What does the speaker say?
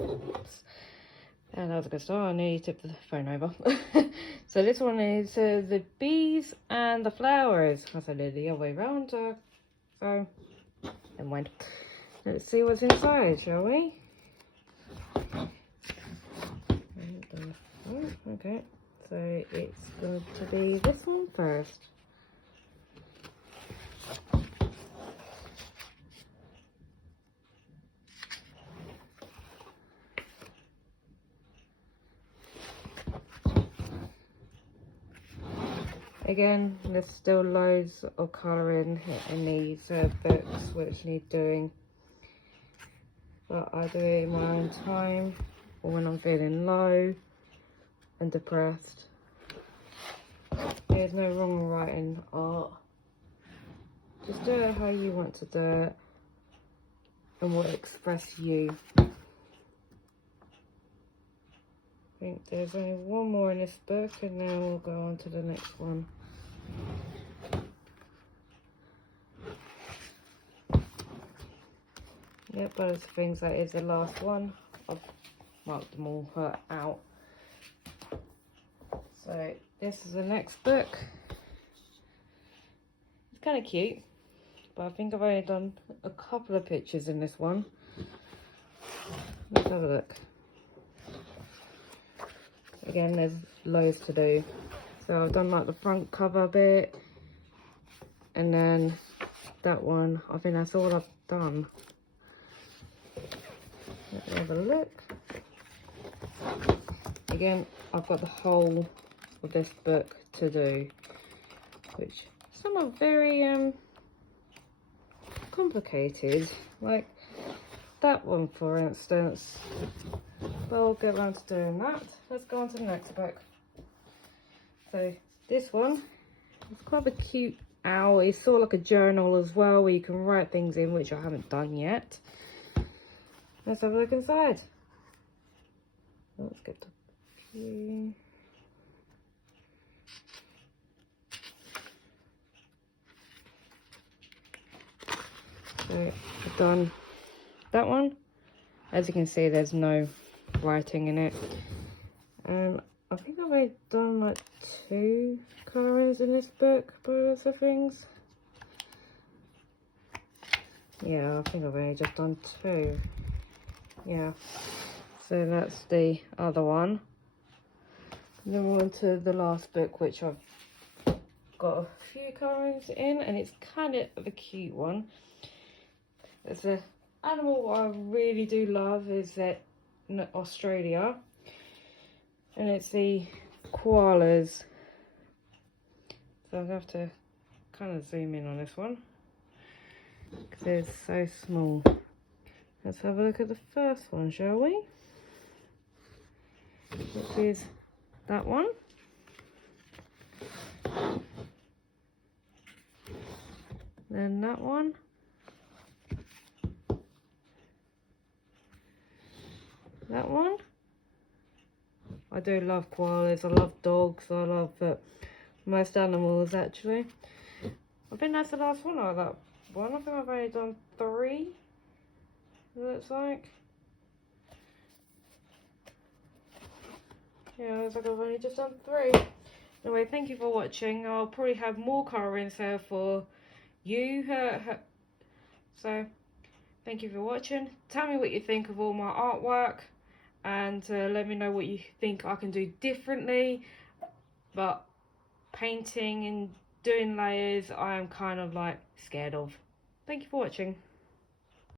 Oops. And that was a good start. I nearly tipped the phone over. So this one is the bees and the flowers. I said it the other way around. So never mind. Let's see what's inside, shall we? Oh, okay. So it's going to be this one first. Again, there's still loads of colouring in these books which need doing, but I do it in my own time or when I'm feeling low and depressed. There's no wrong or right in art. Just do it how you want to do it and what express you. I think there's only one more in this book and then we'll go on to the next one. Yep, but it's things that is the last one. I've marked them all out. So this is the next book. It's kind of cute, but I think I've only done a couple of pictures in this one. Let's have a look. Again, there's loads to do. So I've done like the front cover bit, and then that one. I think that's all I've done. Let me have a look. Again, I've got the whole of this book to do, which some are very complicated, like that one for instance. But I'll get around to doing that. Let's go on to the next book. So this one is quite a cute owl. It's sort of like a journal as well, where you can write things in, which I haven't done yet. Let's have a look inside. Let's get the view. So I've done that one. As you can see, there's no writing in it. I think I've already done like 2 colourings in this book by lots of things. Yeah, I think I've only just done 2. Yeah, so that's the other one. And then we're on to the last book, which I've got a few colourings in, and it's kind of a cute one. There's an animal I really do love is that in Australia, and it's the koalas. So I'm going to have to kind of zoom in on this one because it's so small. Let's have a look at the first one, shall we? Which is that one. Then that one. That one. I do love koalas, I love dogs, I love most animals actually. I think that's the last one of that one. I think I've only done 3, it looks like. Yeah, it looks like I've only just done 3. Anyway, thank you for watching. I'll probably have more colourings here for you. So, thank you for watching. Tell me what you think of all my artwork. And let me know what you think I can do differently. But painting and doing layers, I am kind of like scared of. Thank you for watching.